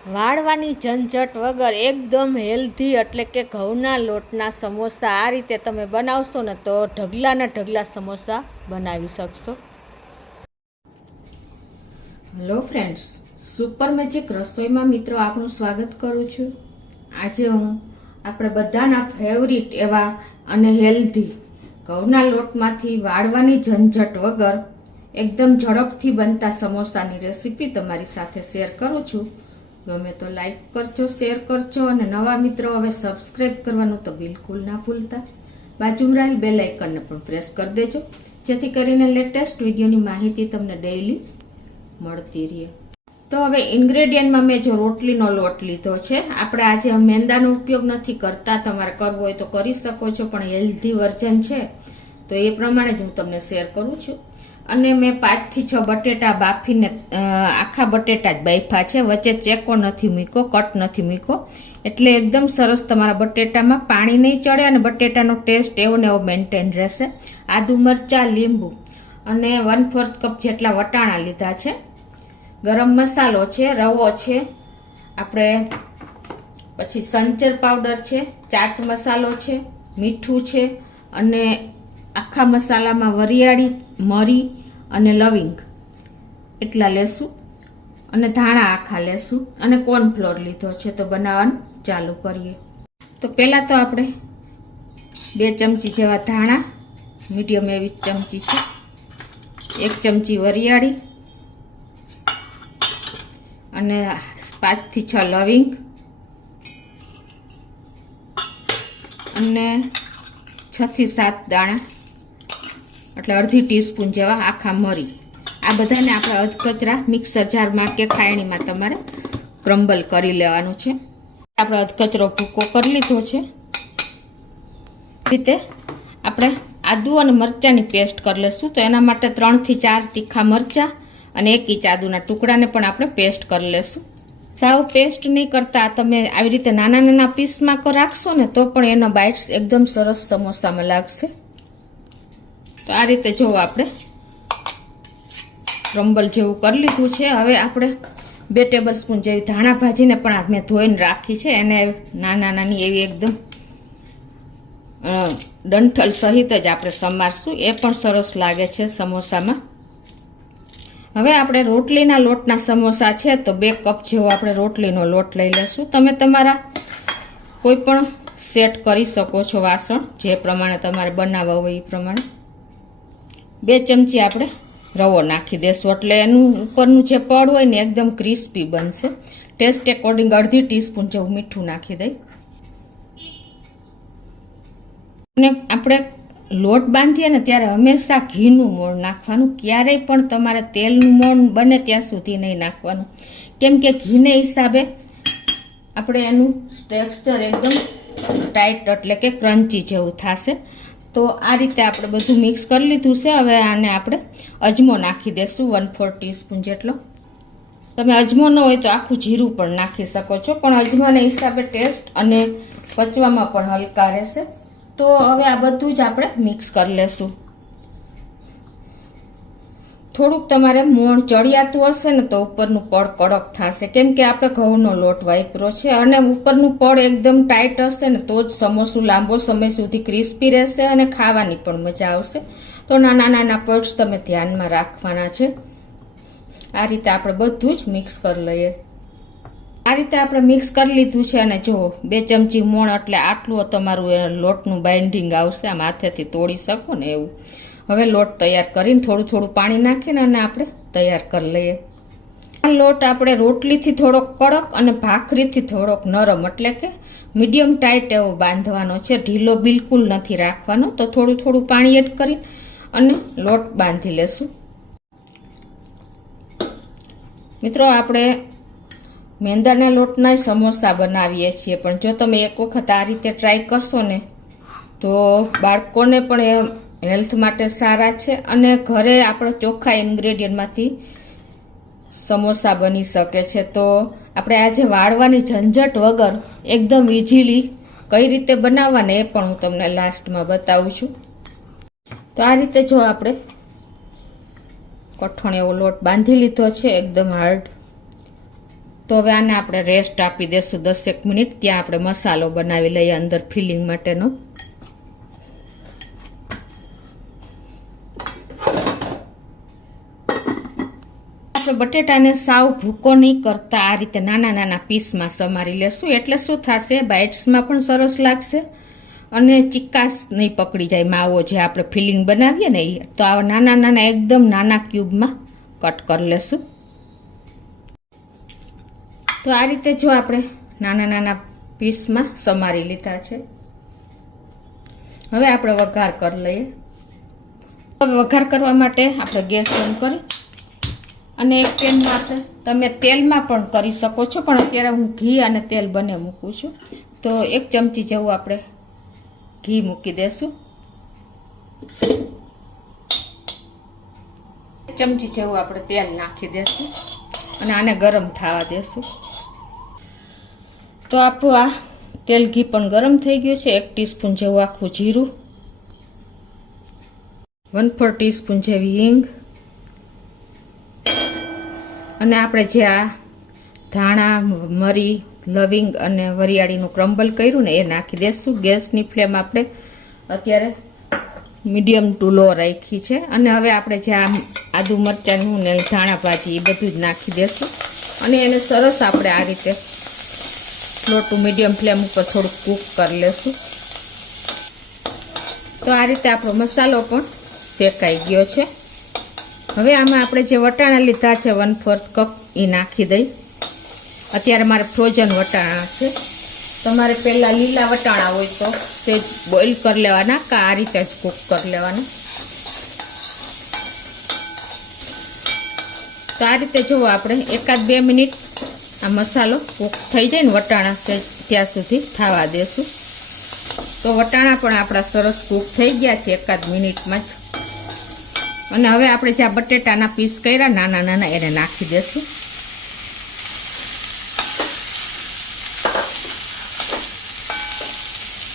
વાળવાની ઝંઝટ વગર એકદમ હેલ્ધી એટલે કે ઘઉંના લોટના સમોસા આ રીતે તમે બનાવશો ને તો ઢગલાના ઢગલા સમોસા બનાવી શકશો. હેલો ફ્રેન્ડ્સ, સુપર મેજિક રસોઈમાં મિત્રો આપનું સ્વાગત કરું છું. આજે હું આપણે બધાના ફેવરિટ એવા અને હેલ્ધી ઘઉંના લોટમાંથી વાળવાની ઝંઝટ વગર એકદમ ઝડપથી બનતા સમોસાની રેસીપી તમારી સાથે શેર કરું છું. ગમે તો લાઈક કરજો, શેર કરજો અને નવા મિત્રો હવે સબસ્ક્રાઈબ કરવાનું તો બિલકુલ ના ભૂલતા. બાજુમાં રહેલ બેલ આઇકનને પણ પ્રેસ કરી દેજો જેથી કરીને લેટેસ્ટ વિડીયોની માહિતી તમને ડેઈલી મળતી રહે. તો હવે ઇન્ગ્રેડિયન્ટમાં મેં જો રોટલીનો લોટ લીધો છે. આપણે આજે મેંદાનો ઉપયોગ નથી કરતા, તમારે કરવો હોય તો કરી શકો છો, પણ હેલ્ધી વર્ઝન છે તો એ પ્રમાણે જ હું તમને શેર કરું છું. અને મેં 5 થી 6 બટેટા બાફીને આખા બટેટા જ બાફા છે, વચ્ચે ચેકો નથી મૂક્યો, કટ નથી મૂક્યો, એટલે એકદમ સરસ તમારા બટેટામાં પાણી નહીં ચડે અને બટેટાનો ટેસ્ટ એવો ને એવો મેન્ટેન રહેશે. આદુ મરચાં, લીંબુ અને 1/4 કપ જેટલા વટાણા લીધા છે. ગરમ મસાલો છે, રવો છે, આપણે પછી સંચર પાવડર છે, ચાટ મસાલો છે, મીઠું છે અને આખા મસાલામાં વરિયાળી, મરી અને લવિંગ એટલા લેશું અને ધાણા આખા લેશું અને કોર્નફ્લોર લીધો છે. તો બનાવવાનું ચાલુ કરીએ. તો પહેલાં તો આપણે 2 ચમચી જેવા ધાણા, મીડિયમ એવી ચમચી છે, 1 ચમચી વરિયાળી અને 5 થી 6 લવિંગ અને 6 થી 7 દાણા એટલે અડધી ટીસ્પૂન જેવા આખા મરી. આ બધાને આપણે અધકચરા મિક્સર જારમાં કે ખાયણીમાં તમારે ક્રમ્બલ કરી લેવાનું છે. આપણે અધકચરો ભૂકો કરી લીધો છે. રીતે આપણે આદુ અને મરચાંની પેસ્ટ કરી લઈશું. તો એના માટે 3 થી 4 તીખા મરચાં અને 1 ઇંચ આદુના ટુકડાને પણ આપણે પેસ્ટ કરી લઈશું. સાવ પેસ્ટ નહીં કરતા, તમે આવી રીતે નાના નાના પીસમાં રાખશો ને તો પણ એનો બાઇટ્સ એકદમ સરસ સમોસામાં લાગશે. તો આ રીતે જો આપણે ક્રમ્બલ જેવું કરી લીધું છે. હવે આપણે 2 ટેબલ સ્પૂન જેવી ધાણા ભાજીને પણ મેં ધોઈને રાખી છે, એને નાના નાની એવી એકદમ ડંઠલ સહિત જ આપણે સમારશું, એ પણ સરસ લાગે છે સમોસામાં. હવે આપણે રોટલીના લોટના સમોસા છે તો 2 કપ જેવો આપણે રોટલીનો લોટ લઈ લઈશું. તમે તમારા કોઈ પણ સેટ કરી શકો છો વાસણ, જે પ્રમાણે તમારે બનાવવા હોય એ પ્રમાણે. 2 ચમચી આપણે રવો નાખી દેશું એટલે એનું ઉપરનું જે પડ હોય ને એકદમ ક્રિસ્પી બનશે. ટેસ્ટ એકોર્ડિંગ અડધી ટીસ્પૂન જેવું મીઠું નાખી દઈ. અને આપણે લોટ બાંધીએ ને ત્યારે હંમેશા ઘીનું મોણ નાખવાનું, ક્યારેય પણ તમારે તેલનું મોણ બને ત્યાં સુધી નહીં નાખવાનું, કેમ કે ઘીને હિસાબે આપણે એનું ટેક્સચર એકદમ ટાઈટ એટલે કે ક્રન્ચી જેવું થશે. તો આ રીતે આપણે બધું મિક્સ કરી લીધું છે. હવે આને આપણે અજમો નાખી દઈશું 1/4 ટીસ્પૂન જેટલો. તમે અજમો ન હોય તો આખું જીરું પણ નાખી શકો છો, પણ અજમાના હિસાબે ટેસ્ટ અને પચવામાં પણ હલકા રહેશે. તો હવે આ બધું જ આપણે મિક્સ કરી લેશું. થોડુંક તમારે મોણ ચડિયાતું હશે ને તો ઉપરનું પડ કડક થશે, કેમ કે આપણે ઘઉંનો લોટ વાપરો છે અને ઉપરનું પડ એકદમ ટાઈટ હશે ને તો જ સમોસું લાંબો સમય સુધી ક્રિસ્પી રહેશે અને ખાવાની પણ મજા આવશે. તો નાના નાના પડ્સ તમે ધ્યાનમાં રાખવાના છે. આ રીતે આપણે બધું જ મિક્સ કરી લઈએ. આ રીતે આપણે મિક્સ કરી લીધું છે અને જો 2 ચમચી મોણ એટલે આટલું તમારું લોટનું બાઇન્ડિંગ આવશે, આમ હાથેથી તોડી શકો ને એવું. હવે લોટ તૈયાર કરીને થોડું થોડું પાણી નાખીને અને આપણે તૈયાર કરી લઈએ. આ લોટ આપણે રોટલીથી થોડોક કડક અને ભાખરીથી થોડોક નરમ એટલે કે મીડિયમ ટાઈટ એવો બાંધવાનો છે, ઢીલો બિલકુલ નથી રાખવાનો. તો થોડું થોડું પાણી એડ કરી અને લોટ બાંધી લેશું. મિત્રો આપણે મેંદાના લોટના સમોસા બનાવીએ છીએ, પણ જો તમે એક વખત આ રીતે ટ્રાય કરશો ને તો બાળકોને પણ એ હેલ્થ માટે સારા છે અને ઘરે આપણે ચોખ્ખા ઇન્ગ્રેડિયન્ટમાંથી સમોસા બની શકે છે. તો આપણે આજે વાળવાની ઝંઝટ વગર એકદમ ઇઝીલી કઈ રીતે બનાવવાને એ પણ હું તમને લાસ્ટમાં બતાવું છું. તો આ રીતે જો આપણે કઠણ એવો લોટ બાંધી લીધો છે, એકદમ હાર્ડ. તો હવે આને આપણે રેસ્ટ આપી દેશું 10 મિનિટ. ત્યાં આપણે મસાલો બનાવી લઈએ અંદર ફિલિંગ માટેનો. આપણે બટેટાને સાવ ભૂકો નહીં કરતા આ રીતે નાના નાના પીસમાં સમારી લેશું. એટલે શું થશે, બાઇટ્સમાં પણ સરસ લાગશે અને ચિકાસ નહીં પકડી જાય માવો જે આપણે ફિલિંગ બનાવીએ ને એ. તો આવા નાના નાના એકદમ નાના ક્યુબમાં કટ કરી લેશું. તો આ રીતે જો આપણે નાના નાના પીસમાં સમારી લીધા છે. હવે આપણે વઘાર કરી લઈએ. હવે વઘાર કરવા માટે આપણે ગેસ ઓન કરી અને એક પેનમાં આપણે, તમે તેલમાં પણ કરી શકો છો, પણ અત્યારે હું ઘી અને તેલ બંને મૂકું છું. તો 1 ચમચી જેવું આપણે ઘી મૂકી દેશું. 1 ચમચી જેવું આપણે તેલ નાખી દેશું અને આને ગરમ થવા દેશું. તો આપણું આ તેલ ઘી પણ ગરમ થઈ ગયું છે. 1 ટીસ્પૂન જેવું આખું જીરું, 1/4 ટીસ્પૂન જેવી હિંગ અને આપણે જે આ ધાણા, મરી, લવિંગ અને વરિયાળીનું ક્રમ્બલ કર્યું ને એ નાખી દેશું. ગેસની ફ્લેમ આપણે અત્યારે મીડિયમ ટુ લો રાખી છે. અને હવે આપણે જે આ આદુ મરચાંનું ને ધાણા ભાજી એ બધું જ નાખી દેશું અને એને સરસ આપણે આ રીતે સ્લો ટુ મીડિયમ ફ્લેમ ઉપર થોડુંક કૂક કરી લેશું. તો આ રીતે આપણો મસાલો પણ શેકાઈ ગયો છે. હવે આમાં આપણે જે વટાણા લીધા છે 1/4 કપ એ નાખી દઈ. અત્યારે મારે ફ્રોઝન વટાણા છે. તમારે પહેલાં લીલા વટાણા હોય તો તે બોઇલ કરી લેવાના કે આ રીતે જ કૂક કરી લેવાના. તો આ રીતે જુઓ આપણે 1-2 મિનિટ આ મસાલો કૂક થઈ જાય ને વટાણા સેજ ત્યાં સુધી થવા દેશું. તો વટાણા પણ આપણા સરસ કૂક થઈ ગયા છે 1 મિનિટમાં જ. અને હવે આપણે જે આ બટેટાના પીસ કર્યા નાના નાના એને નાખી દેશું.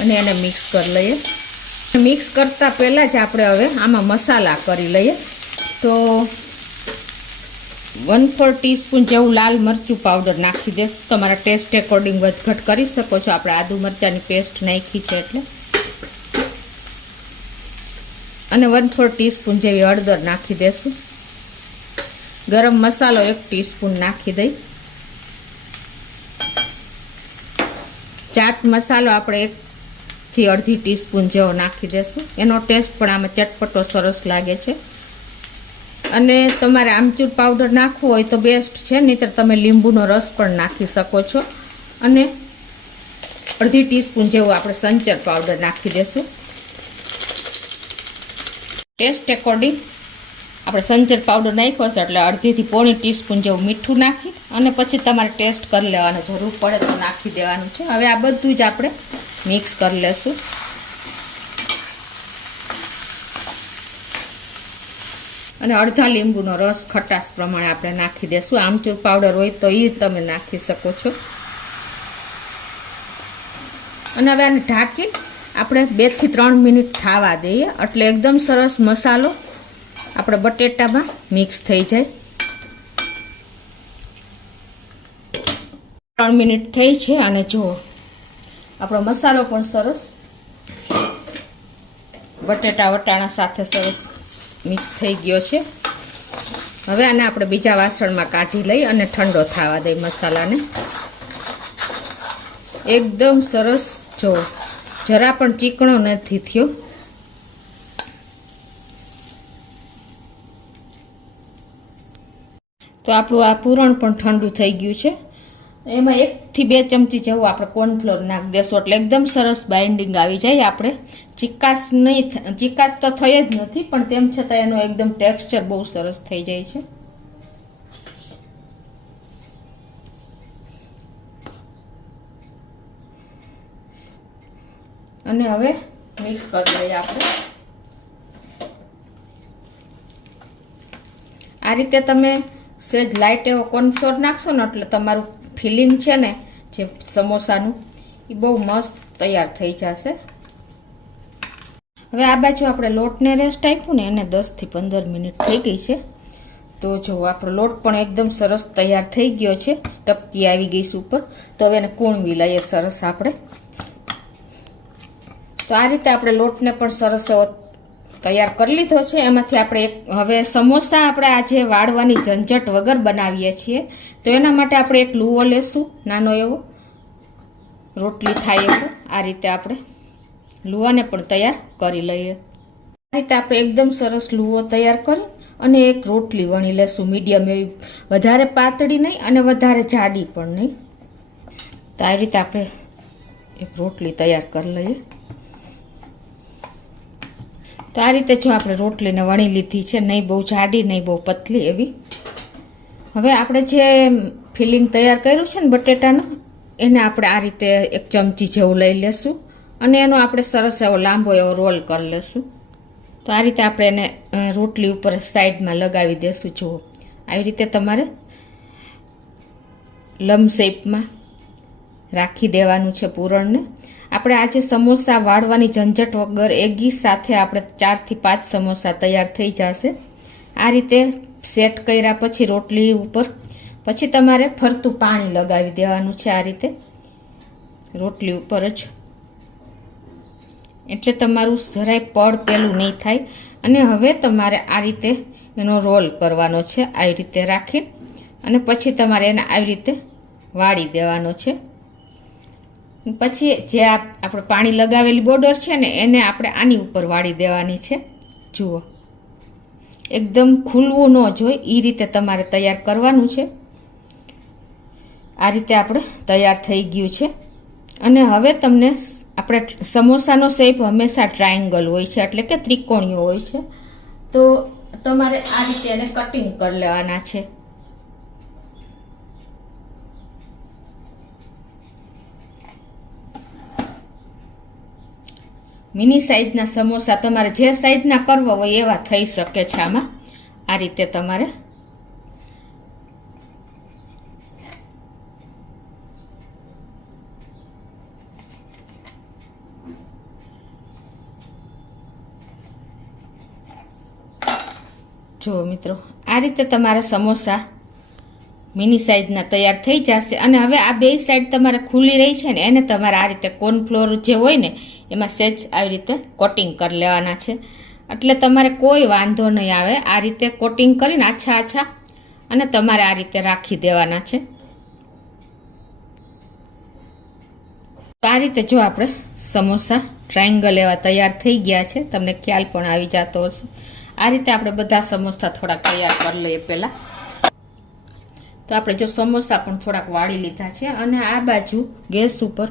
અને એને મિક્સ કરી લઈએ. મિક્સ કરતા પહેલાં જ આપણે હવે આમાં મસાલા કરી લઈએ. તો 1/4 ટીસ્પૂન જેવું લાલ મરચું પાવડર નાખી દેશું. તમારા ટેસ્ટ એકોર્ડિંગ વધઘટ કરી શકો છો. આપણે આદુ મરચાંની પેસ્ટ નાખી છે એટલે. અને 1/4 ટીસ્પૂન જેવી હળદર નાખી દેશું. ગરમ મસાલો 1 ટીસ્પૂન નાખી દઈ. ચાટ મસાલો આપણે 1 થી 1/2 ટીસ્પૂન જેવો નાખી દેશું. એનો ટેસ્ટ પણ આમાં ચટપટો સરસ લાગે છે. અને તમારે આમચૂર પાવડર નાખવો હોય તો બેસ્ટ છે, નહીંતર તમે લીંબુનો રસ પણ નાખી શકો છો. અને 1/2 ટીસ્પૂન જેવું આપણે સંચર પાવડર નાખી દેશું. ટેસ્ટ એકોર્ડિંગ આપણે સંચર પાવડર નાખ્યો છે એટલે 1/2 થી 1/4 ટીસ્પૂન જેવું મીઠું નાખી અને પછી તમારે ટેસ્ટ કરી લેવાનો, જરૂર પડે તો નાખી દેવાનું છે. હવે આ બધું જ આપણે મિક્સ કરી લેશું. અને અડધા લીંબુનો રસ ખટાશ પ્રમાણે આપણે નાખી દેશું. આમચૂર પાવડર હોય તો એ તમે નાખી શકો છો. અને હવે આને ઢાંકી આપણે 2 થી 3 મિનિટ થવા દઈએ એટલે એકદમ સરસ મસાલો આપણે બટેટામાં મિક્સ થઈ જાય. 3 મિનિટ થઈ છે અને જુઓ આપણો મસાલો પણ સરસ બટેટા વટાણા સાથે સરસ મિક્સ થઈ ગયો છે. હવે આને આપણે બીજા વાસણમાં કાઢી લઈ અને ઠંડો થવા દઈ મસાલાને. એકદમ સરસ, જો જરા પણ ચીકણો નથી થયો. તો આપણું આ પૂરણ પણ ઠંડુ થઈ ગયું છે. એમાં 1 થી 2 ચમચી જેવું આપણે કોર્નફ્લોર નાખી દેશું એટલે એકદમ સરસ બાઇન્ડિંગ આવી જાય. આપણે ચીકાશ નહીં, ચીકાશ તો થઈ જ નથી, પણ તેમ છતાં એનું એકદમ ટેક્સચર બહુ સરસ થઈ જાય છે. અને હવે મિક્સ કરી લઈએ આપણે. આ રીતે તમે સેજ લાઇટ એવો કોર્નફ્લોર નાખશો ને એટલે તમારું ફિલિંગ છે ને જે સમોસાનું એ બહુ મસ્ત તૈયાર થઈ જશે. હવે આ બાજુ આપણે લોટને રેસ્ટ આપ્યું ને એને 10 થી 15 મિનિટ થઈ ગઈ છે. તો જો આપણો લોટ પણ એકદમ સરસ તૈયાર થઈ ગયો છે, ટપકી આવી ગઈ છે ઉપર. તો હવે એને કૂણવી લઈએ સરસ આપણે. તો આ રીતે આપણે લોટને પણ સરસ તૈયાર કરી લીધો છે. એમાંથી આપણે હવે સમોસા આપણે આજે વાળવાની ઝંઝટ વગર બનાવીએ છીએ. તો એના માટે આપણે એક લુવો લેશું, નાનો એવો રોટલી થાય એવો. આ રીતે આપણે લુવાને પણ તૈયાર કરી લઈએ. આ રીતે આપણે એકદમ સરસ લુવો તૈયાર કરી અને એક રોટલી વણી લેશું, મીડિયમ એવી, વધારે પાતળી નહીં અને વધારે જાડી પણ નહીં. તો આ રીતે આપણે એક રોટલી તૈયાર કરી લઈએ. તો આ રીતે જો આપણે રોટલીને વણી લીધી છે, નહીં બહુ જાડી નહીં બહુ પતલી એવી. હવે આપણે જે ફિલિંગ તૈયાર કર્યું છે ને બટેટાનું, એને આપણે આ રીતે એક ચમચી જેવું લઈ લેશું અને એનો આપણે સરસ એવો લાંબો એવો રોલ કરી લેશું. તો આ રીતે આપણે એને રોટલી ઉપર સાઈડમાં લગાવી દેશું. જુઓ, આવી રીતે તમારે લંબ શેપમાં રાખી દેવાનું છે પૂરણને. આપણે આજે સમોસા વાળવાની ઝંઝટ વગર એકી સાથે આપણે 4 થી 5 સમોસા તૈયાર થઈ જશે. આ રીતે સેટ કર્યા પછી રોટલી ઉપર પછી તમારે ફરતું પાણી લગાવી દેવાનું છે, આ રીતે રોટલી ઉપર જ. એટલે તમારું જરાય પડ પેલું નહીં થાય. અને હવે તમારે આ રીતે એનો રોલ કરવાનો છે, આવી રીતે રાખી અને પછી તમારે એને આવી રીતે વાળી દેવાનો છે. પછી જે આપણે પાણી લગાવેલી બોર્ડર છે ને એને આપણે આની ઉપર વાળી દેવાની છે. જુઓ, એકદમ ખુલવું ન જોઈએ એ રીતે તમારે તૈયાર કરવાનું છે. આ રીતે આપણે તૈયાર થઈ ગયું છે. અને હવે તમને આપણે સમોસાનો શેપ હંમેશા ટ્રાયેંગલ હોય છે, એટલે કે ત્રિકોણીય હોય છે. તો તમારે આ રીતે એને કટિંગ કરી લેવાના છે. મિની સાઈઝના સમોસા તમારે જે સાઈઝના કરવા હોય એવા થઈ શકે છે. આમાં આ રીતે તમારે જુઓ મિત્રો, આ રીતે તમારા સમોસા મિની સાઈઝના તૈયાર થઈ જશે. અને હવે આ બે સાઈડ તમારે ખુલ્લી રહી છે ને એને તમારે આ રીતે કોર્નફ્લોર જે હોય ને એમાં સેજ આવી રીતે કોટિંગ કરી લેવાના છે, એટલે તમારે કોઈ વાંધો નહીં આવે. આ રીતે કોટિંગ કરીને આછા અને તમારે આ રીતે રાખી દેવાના છે. આ રીતે જો આપણે સમોસા ટ્રાયેંગલ એવા તૈયાર થઈ ગયા છે, તમને ખ્યાલ પણ આવી જતો હશે. આ રીતે આપણે બધા સમોસા થોડાક તૈયાર કરી લઈએ પહેલાં. તો આપણે જો સમોસા પણ થોડાક વાળી લીધા છે અને આ બાજુ ગેસ ઉપર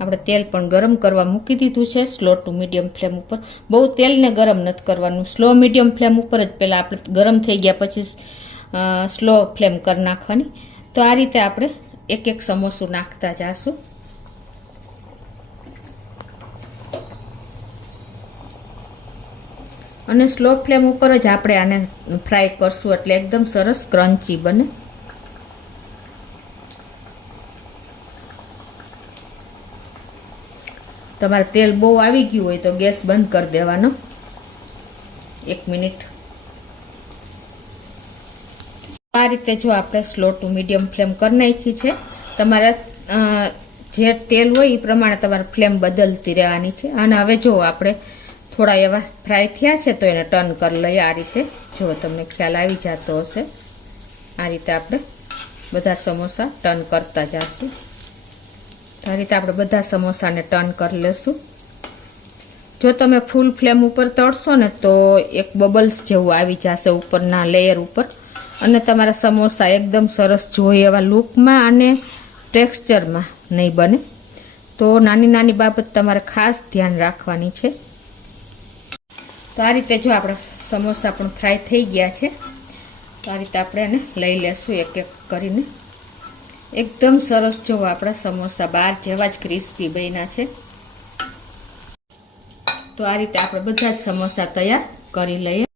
આપણે તેલ પણ ગરમ કરવા મૂકી દીધું છે, સ્લો ટુ મીડિયમ ફ્લેમ ઉપર. બહુ તેલને ગરમ નથી કરવાનું, સ્લો મીડિયમ ફ્લેમ ઉપર જ પહેલાં આપણે ગરમ થઈ ગયા પછી સ્લો ફ્લેમ કરી નાખવાની. તો આ રીતે આપણે એક સમોસું નાખતા જઈશું. અને સ્લો ફ્લેમ ઉપર જ આપણે આને ફ્રાય કરશું, એટલે એકદમ સરસ ક્રન્ચી બને. તમારે તેલ બહુ આવી ગયું હોય તો ગેસ બંધ કરી દેવાનો 1 મિનિટ. આ રીતે જો આપણે સ્લો ટુ મીડિયમ ફ્લેમ કરી નાખી છે. તમારે જે તેલ હોય એ પ્રમાણે તમારે ફ્લેમ બદલતી રહેવાની છે. અને હવે જો આપણે થોડા એવા ફ્રાય થયા છે તો એને ટર્ન કરી લઈએ. આ રીતે જો તમને ખ્યાલ આવી જતો હશે. આ રીતે આપણે બધા સમોસા ટર્ન કરતા જઈશું. આ રીતે આપણે બધા સમોસાને ટર્ન કરી લેશું. જો તમે ફૂલ ફ્લેમ ઉપર તળશો ને તો એક બબલ્સ જેવું આવી જશે ઉપરના લેયર ઉપર, અને તમારા સમોસા એકદમ સરસ જોઈએ એવા લુકમાં અને ટેક્સચરમાં નહીં બને. તો નાની બાબત તમારે ખાસ ધ્યાન રાખવાની છે. તો આ રીતે જો આપણા સમોસા પણ ફ્રાય થઈ ગયા છે. તો આ રીતે આપણે એને લઈ લેશું એક કરીને. એકદમ સરસ જો આપણા સમોસા બહાર જેવા જ ક્રિસ્પી બન્યા છે. તો આ રીતે આપણે બધા જ સમોસા તૈયાર કરી લઈએ.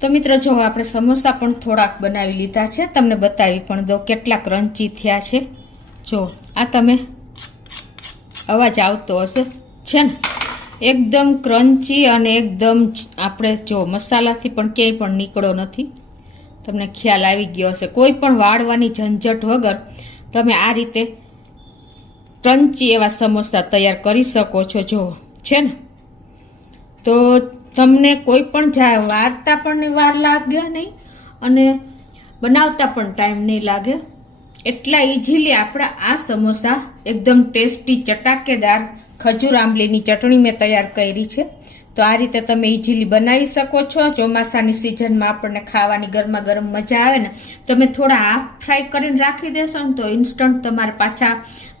તો મિત્રો જો આપણે સમોસા પણ થોડાક બનાવી લીધા છે, તમને બતાવી પણ દો કેટલા ક્રન્ચી થયા છે. જો આ તમે અવાજ આવતો હશે છે ને, એકદમ ક્રન્ચી અને એકદમ આપણે જો મસાલાથી પણ ક્યાંય પણ નીકળો નથી. તમને ખ્યાલ આવી ગયો હશે. કોઈ પણ વાળવાની ઝંઝટ વગર તમે આ રીતે ક્રન્ચી એવા સમોસા તૈયાર કરી શકો છો. જો છે ને, તો તમને કોઈ પણ વારતા પણ વાર લાગે નહીં અને બનાવતા પણ ટાઈમ નહીં લાગે. એટલા ઇઝીલી આપણા આ સમોસા એકદમ ટેસ્ટી ચટાકેદાર ખજૂર આંબલીની ચટણી મેં તૈયાર કરી છે. તો આ રીતે તમે ઇઝીલી બનાવી શકો છો. ચોમાસાની સિઝનમાં આપણને ખાવાની ગરમા ગરમ મજા આવે ને, તમે થોડા હાફ ફ્રાય કરીને રાખી દેશો ને તો ઇન્સ્ટન્ટ તમારે પાછા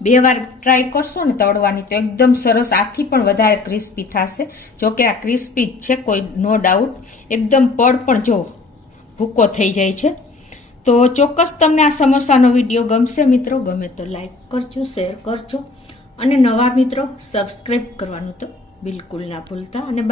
2 વાર ટ્રાય કરશો ને તળવાની તો એકદમ સરસ, આથી પણ વધારે ક્રિસ્પી થશે. જોકે આ ક્રિસ્પી જ છે, કોઈ નો ડાઉટ. એકદમ પડ પણ જો ભૂકો થઈ જાય છે. તો ચોક્કસ તમને આ સમોસાનો વિડીયો ગમશે મિત્રો. ગમે તો લાઈક કરજો, શેર કરજો અને નવા મિત્રો સબસ્ક્રાઈબ કરવાનું તો બિલકુલ ના ભૂલતા. અને